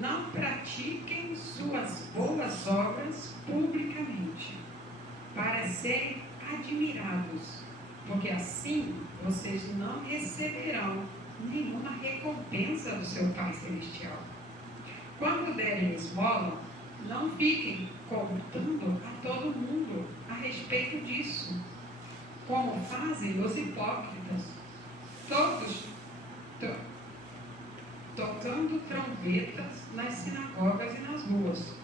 não pratiquem suas boas obras publicamente, para serem admirados, porque assim vocês não receberão nenhuma recompensa do seu Pai Celestial. Quando derem esmola, não fiquem contando a todo mundo a respeito disso, como fazem os hipócritas, todos tocando trombetas nas sinagogas e nas ruas,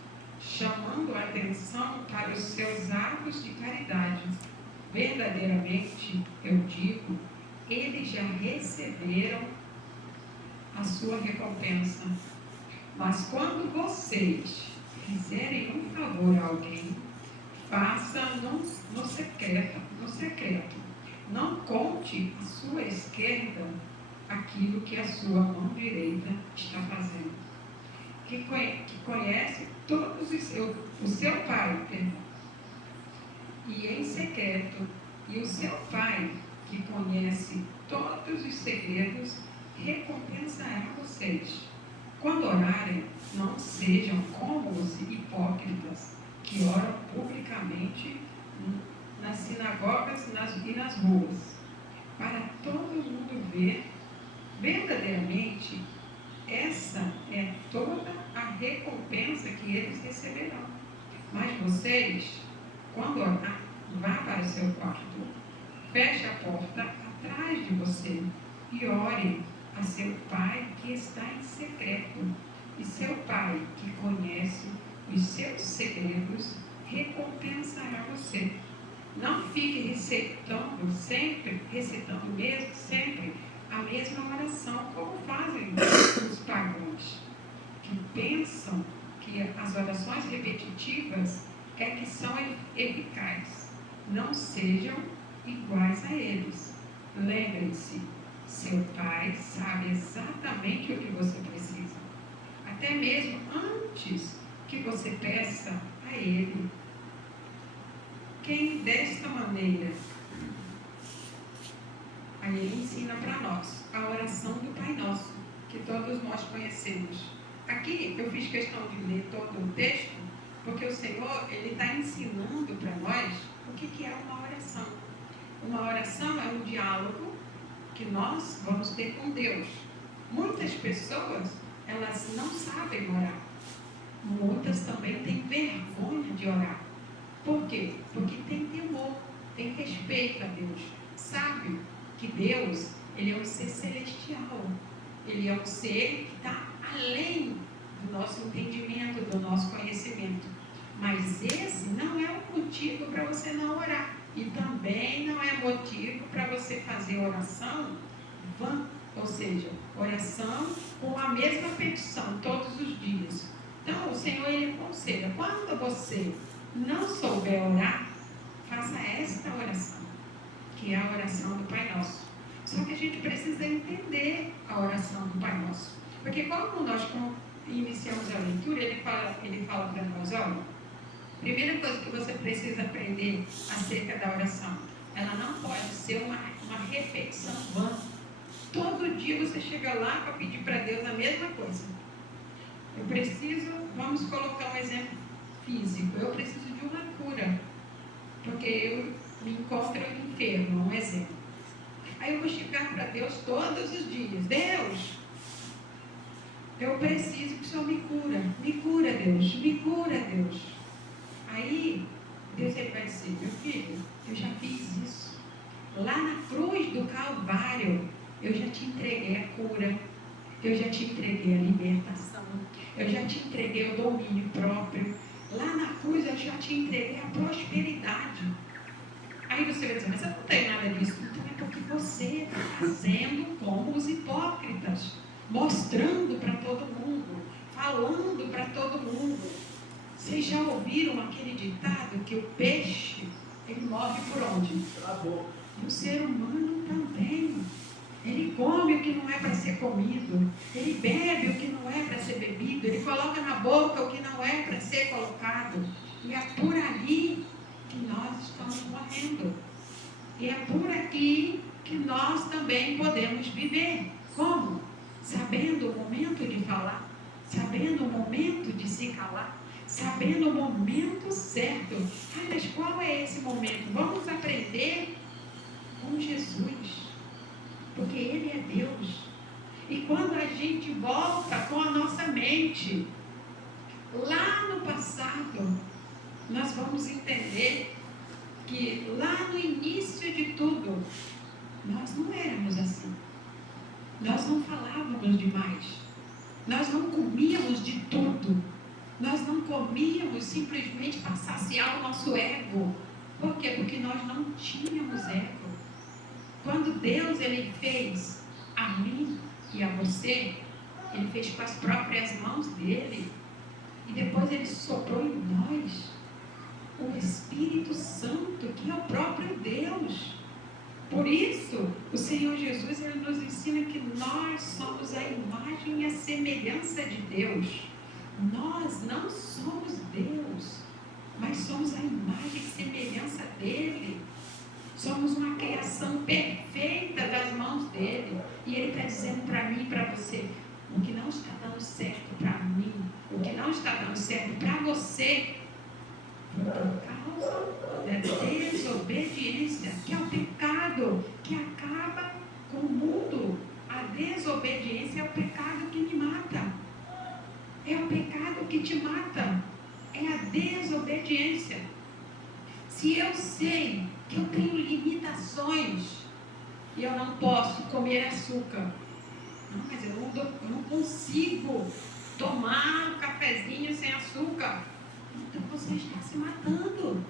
chamando a atenção para os seus atos de caridade. Verdadeiramente, eu digo, eles já receberam a sua recompensa. Mas quando vocês fizerem um favor a alguém, faça no secreto. Não conte à sua esquerda aquilo que a sua mão direita está fazendo. Que conhece todos o seu Pai, e em secreto, e o seu Pai, que conhece todos os segredos, recompensará vocês. Quando orarem, não sejam como os hipócritas, que oram publicamente nas sinagogas e nas ruas, para todo mundo ver. Verdadeiramente, essa é toda a recompensa que eles receberão. Mas vocês, quando orar, vá para o seu quarto, feche a porta atrás de você e ore a seu Pai que está em secreto. E seu Pai, que conhece os seus segredos, recompensará você. Não fique recitando sempre a mesma oração, como fazem os pagãos, que pensam que as orações repetitivas é que são eficazes. Não sejam iguais a eles. Lembrem-se, seu Pai sabe exatamente o que você precisa, até mesmo antes que você peça a Ele. Quem desta maneira, aí ele ensina para nós a oração do Pai Nosso, que todos nós conhecemos. Aqui eu fiz questão de ler todo o texto, porque o Senhor, Ele está ensinando para nós o que é uma oração. Uma oração é um diálogo que nós vamos ter com Deus. Muitas pessoas, elas não sabem orar. Muitas também têm vergonha de orar. Por quê? Porque tem temor, tem respeito a Deus. Sabe que Deus, Ele é um ser celestial. Ele é um ser que está além do nosso entendimento, do nosso conhecimento. Mas esse não é um motivo para você não orar. E também não é motivo para você fazer oração vã, ou seja, oração com a mesma petição todos os dias. Então, o Senhor, Ele aconselha, quando você não souber orar, faça esta oração, que é a oração do Pai Nosso. Só que a gente precisa entender a oração do Pai Nosso. Porque como nós iniciamos a leitura, ele fala para nós, olha, primeira coisa que você precisa aprender acerca da oração, ela não pode ser uma repetição vã. Todo dia você chega lá para pedir para Deus a mesma coisa. Vamos colocar um exemplo físico, eu preciso de uma cura, porque eu me encontro enfermo, um exemplo. Aí eu vou chegar para Deus todos os dias, Deus, eu preciso que o Senhor me cura Deus, me cura Deus. Aí Deus, Ele vai dizer, meu filho, eu já fiz isso, lá na cruz do Calvário, eu já te entreguei a cura, eu já te entreguei a libertação, eu já te entreguei o domínio próprio, lá na cruz eu já te entreguei a prosperidade. Aí você vai dizer, mas eu não tenho nada disso. Então é porque você está fazendo como os hipócritas, mostrando para todo mundo, falando para todo mundo. Vocês já ouviram aquele ditado que o peixe, ele morre por onde? Pela boca. E o ser humano também. Ele come o que não é para ser comido, ele bebe o que não é para ser bebido, ele coloca na boca o que não é para ser colocado. E é por ali que nós estamos morrendo. E é por aqui que nós também podemos viver. Como? Sabendo o momento de falar, sabendo o momento de se calar, sabendo o momento certo. Mas qual é esse momento? Vamos aprender com Jesus, porque Ele é Deus. E quando a gente volta com a nossa mente lá no passado, nós vamos entender que lá no início de tudo, nós não éramos assim. Nós não falávamos demais. Nós não comíamos de tudo. Nós não comíamos simplesmente para saciar o nosso ego. Por quê? Porque nós não tínhamos ego. Quando Deus ele fez a mim e a você, Ele fez com as próprias mãos dele. E depois Ele soprou em nós o Espírito Santo, que é o próprio Deus. Por isso, o Senhor Jesus ele nos ensina que nós somos a imagem e a semelhança de Deus. Nós não somos Deus, mas somos a imagem e semelhança dele. Somos uma criação perfeita das mãos dele. E ele está dizendo para mim e para você: o que não está dando certo para mim, o que não está dando certo para você, por causa da desobediência, que é o pecado que acaba com o mundo. A desobediência é o pecado que me mata. É o pecado que te mata. É a desobediência. Se eu sei que eu tenho limitações e eu não posso comer açúcar, não, mas eu não consigo tomar um cafezinho sem açúcar, então você está se matando.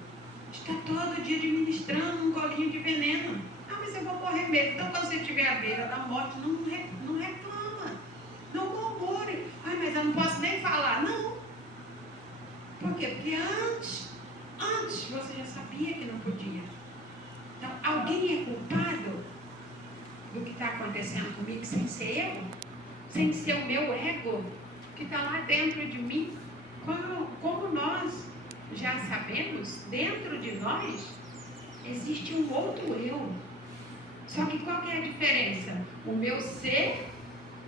Está todo dia administrando um golinho de veneno. Ah, mas eu vou morrer mesmo. Então quando você estiver à beira da morte, não reclama, não murmure. Ah, mas eu não posso nem falar. Não. Por quê? Porque antes você já sabia que não podia. Então, alguém é culpado do que está acontecendo comigo sem ser eu? Sem ser o meu ego que está lá dentro de mim? Como nós já sabemos, dentro de nós existe um outro eu. Só que qual que é a diferença? O meu ser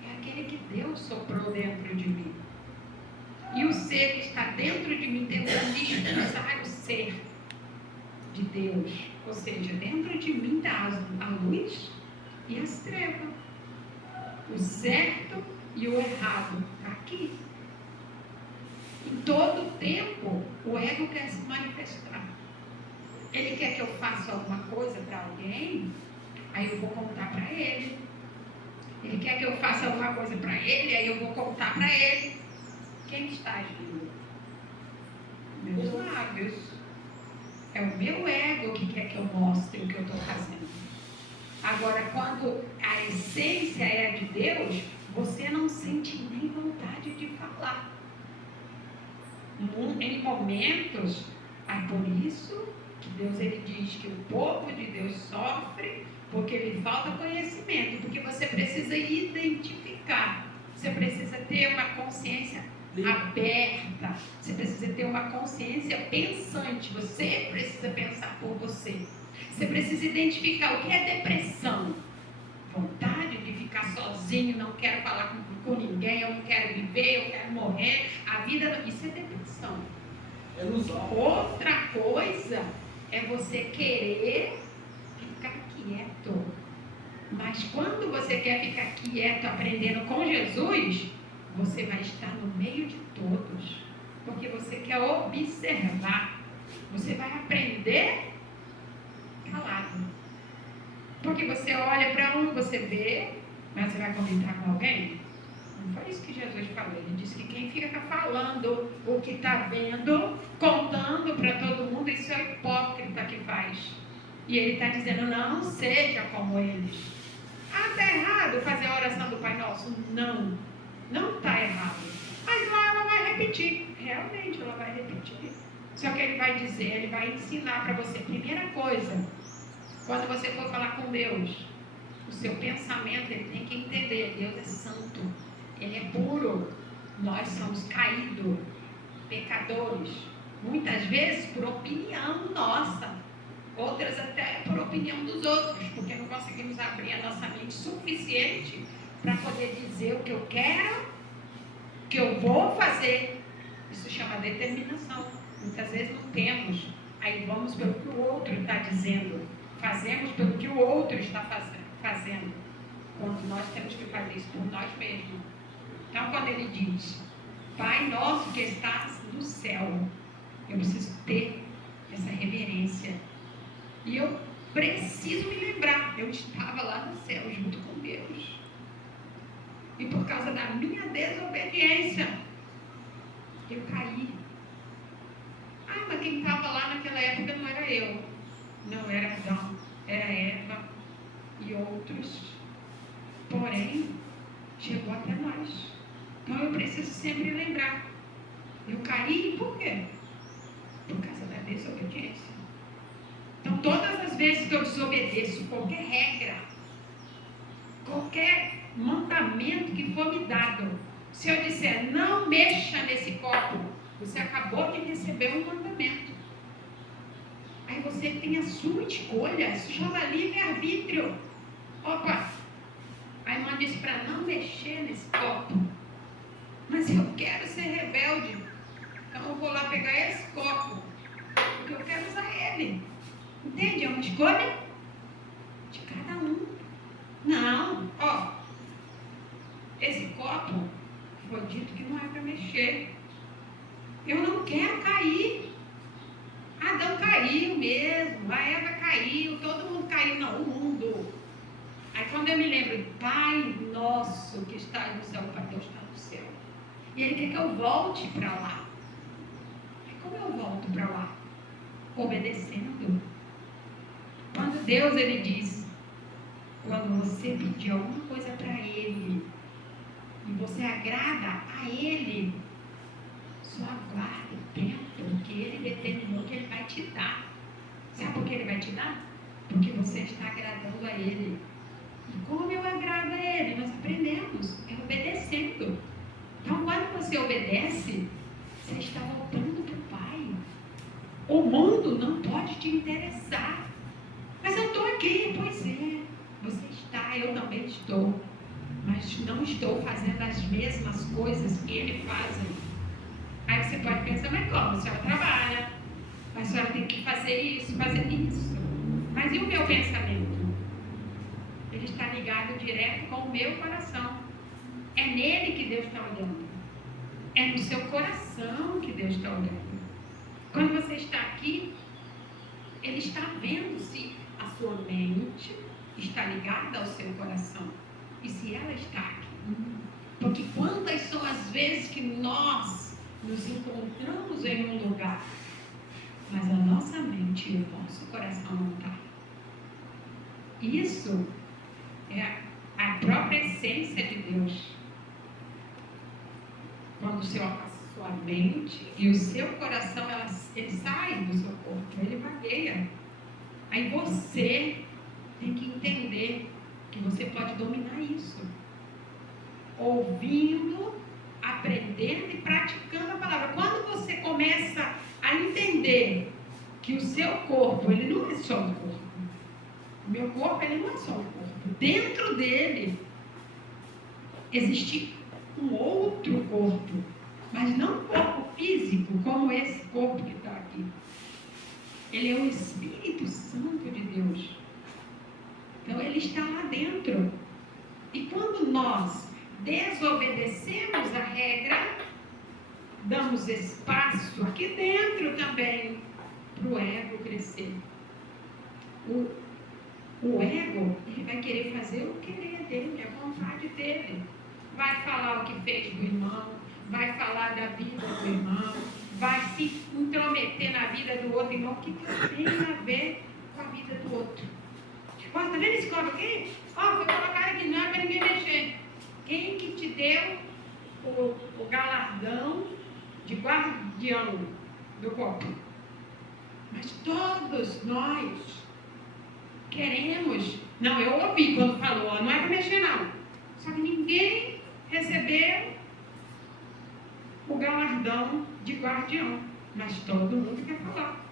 é aquele que Deus soprou dentro de mim. E o ser que está dentro de mim tentando expulsar o ser de Deus. Ou seja, dentro de mim está a luz e as trevas. O certo e o errado está aqui. Em todo tempo, o ego quer se manifestar. Ele quer que eu faça alguma coisa para alguém, aí eu vou contar para ele. Ele quer que eu faça alguma coisa para ele, aí eu vou contar para ele. Quem está agindo? Meus lábios. É o meu ego que quer que eu mostre o que eu estou fazendo. Agora, quando a essência é a de Deus, você não sente nem vontade de falar. Em momentos, é por isso que Deus ele diz que o povo de Deus sofre porque lhe falta conhecimento, porque você precisa identificar, você precisa ter uma consciência aberta, você precisa ter uma consciência pensante, você precisa pensar por você, você precisa identificar o que é depressão, vontade de ficar sozinho, não quero falar com ninguém, eu não quero viver, eu quero morrer, a vida, isso é depressão. Outra coisa é você querer ficar quieto, mas quando você quer ficar quieto aprendendo com Jesus, você vai estar no meio de todos, porque você quer observar, você vai aprender calado, porque você olha para um, você vê, mas você vai comentar com alguém? Não foi isso que Jesus falou. Ele disse que quem fica falando o que está vendo, contando para todo mundo, isso é o hipócrita que faz. E ele está dizendo, não seja como eles. Ah, está errado fazer a oração do Pai Nosso? Não, não está errado. Mas lá ela vai repetir. Realmente ela vai repetir. Só que ele vai dizer, ele vai ensinar para você. Primeira coisa, quando você for falar com Deus, o seu pensamento, ele tem que entender, Deus é santo, Ele é puro, nós somos caídos, pecadores, muitas vezes por opinião nossa, outras até por opinião dos outros, porque não conseguimos abrir a nossa mente suficiente para poder dizer o que eu quero, que eu vou fazer. Isso chama determinação. Muitas vezes não temos. Aí vamos pelo que o outro está dizendo. Fazemos pelo que o outro está fazendo. Quando nós temos que fazer isso por nós mesmos. Então, quando ele diz, Pai nosso que estás no céu, eu preciso ter essa reverência. E eu preciso me lembrar, eu estava lá no céu junto com Deus. E por causa da minha desobediência, eu caí. Ah, mas quem estava lá naquela época não era eu. Não era Adão, era Eva e outros. Porém, chegou até nós. Então eu preciso sempre lembrar. Eu caí por quê? Por causa da desobediência. Então todas as vezes que eu desobedeço qualquer regra, qualquer mandamento que for me dado, se eu disser não mexa nesse copo, você acabou de receber um mandamento. Aí você tem a sua escolha, isso chama livre-arbítrio. Opa! A irmã disse para não mexer nesse copo. Mas eu quero ser rebelde. Então eu vou lá pegar esse copo. Porque eu quero usar ele. Entende? É uma escolha de cada um. Não. Ó. Esse copo foi dito que não é para mexer. Eu não quero cair. Adão caiu mesmo. A Eva caiu. Todo mundo caiu. Não, o mundo. Aí quando eu me lembro, Pai nosso que está no céu, o Pai Deus está no céu. E Ele quer que eu volte para lá. E como eu volto para lá? Obedecendo. Quando Deus, Ele diz, quando você pedir alguma coisa para Ele, e você agrada a Ele, só aguarde o tempo que Ele determinou que Ele vai te dar. Sabe por que Ele vai te dar? Porque você está agradando a Ele. E como eu agrado a Ele? Nós aprendemos, é obedecendo. Então, quando você obedece, você está voltando para o Pai. O mundo não pode te interessar. Mas eu estou aqui, pois é. Você está, eu também estou. Mas não estou fazendo as mesmas coisas que Ele faz. Aí você pode pensar, mas como? A senhora trabalha, a senhora tem que fazer isso, fazer isso. Mas e o meu pensamento? Ele está ligado direto com o meu coração. É nele que Deus está olhando. É no seu coração que Deus está olhando. Quando você está aqui, Ele está vendo se a sua mente está ligada ao seu coração. E se ela está aqui. Porque quantas são as vezes que nós nos encontramos em um lugar, mas a nossa mente e o nosso coração não está. Isso é a própria essência de Deus. Quando a sua mente e o seu coração ele saem do seu corpo, ele vagueia. Aí você tem que entender que você pode dominar isso. Ouvindo, aprendendo e praticando a palavra. Quando você começa a entender que o seu corpo, ele não é só um corpo. O meu corpo, ele não é só um corpo. Dentro dele existe um outro corpo, mas não um corpo físico como esse corpo que está aqui. Ele é o Espírito Santo de Deus. Então ele está lá dentro. E quando nós desobedecemos a regra, damos espaço aqui dentro também para o ego crescer. O ego, ele vai querer fazer o querer dele, a vontade dele. Vai falar o que fez do irmão, vai falar da vida do irmão, vai se intrometer na vida do outro irmão. O que tem a ver com a vida do outro? Ó, tá vendo esse copo aqui? Ó, foi colocar aqui, não é para ninguém mexer. Quem que te deu o galardão de guardião do copo? Mas todos nós queremos. Não, eu ouvi quando falou, não é para mexer não. Só que ninguém recebeu o galardão de guardião. Mas todo mundo quer falar.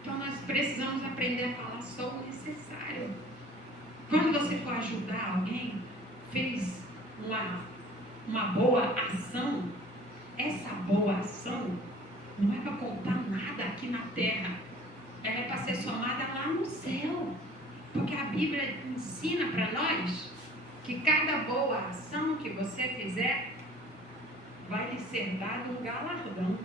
Então nós precisamos aprender a falar só o necessário. Quando você for ajudar alguém, fez uma boa ação, essa boa ação não é para contar nada aqui na terra. Ela é para ser somada lá no céu. Porque a Bíblia ensina para nós que cada boa ação que você fizer vai lhe ser dado um galardão.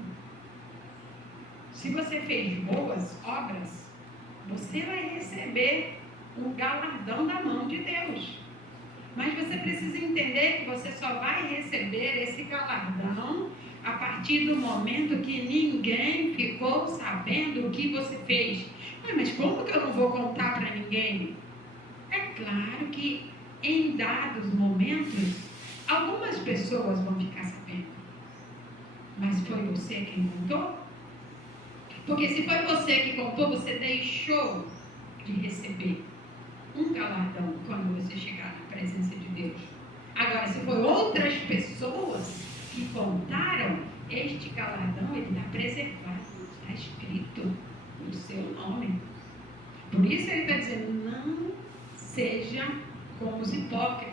Se você fez boas obras, você vai receber um galardão da mão de Deus. Mas você precisa entender que você só vai receber esse galardão a partir do momento que ninguém ficou sabendo o que você fez. Mas como que eu não vou contar para ninguém? É claro que em dados momentos, algumas pessoas vão ficar sabendo. Mas foi você quem contou? Porque se foi você que contou, você deixou de receber um galardão quando você chegar na presença de Deus. Agora, se foi outras pessoas que contaram, este galardão, ele está preservado, está escrito no seu nome. Por isso ele está dizendo, não seja como os hipócritas.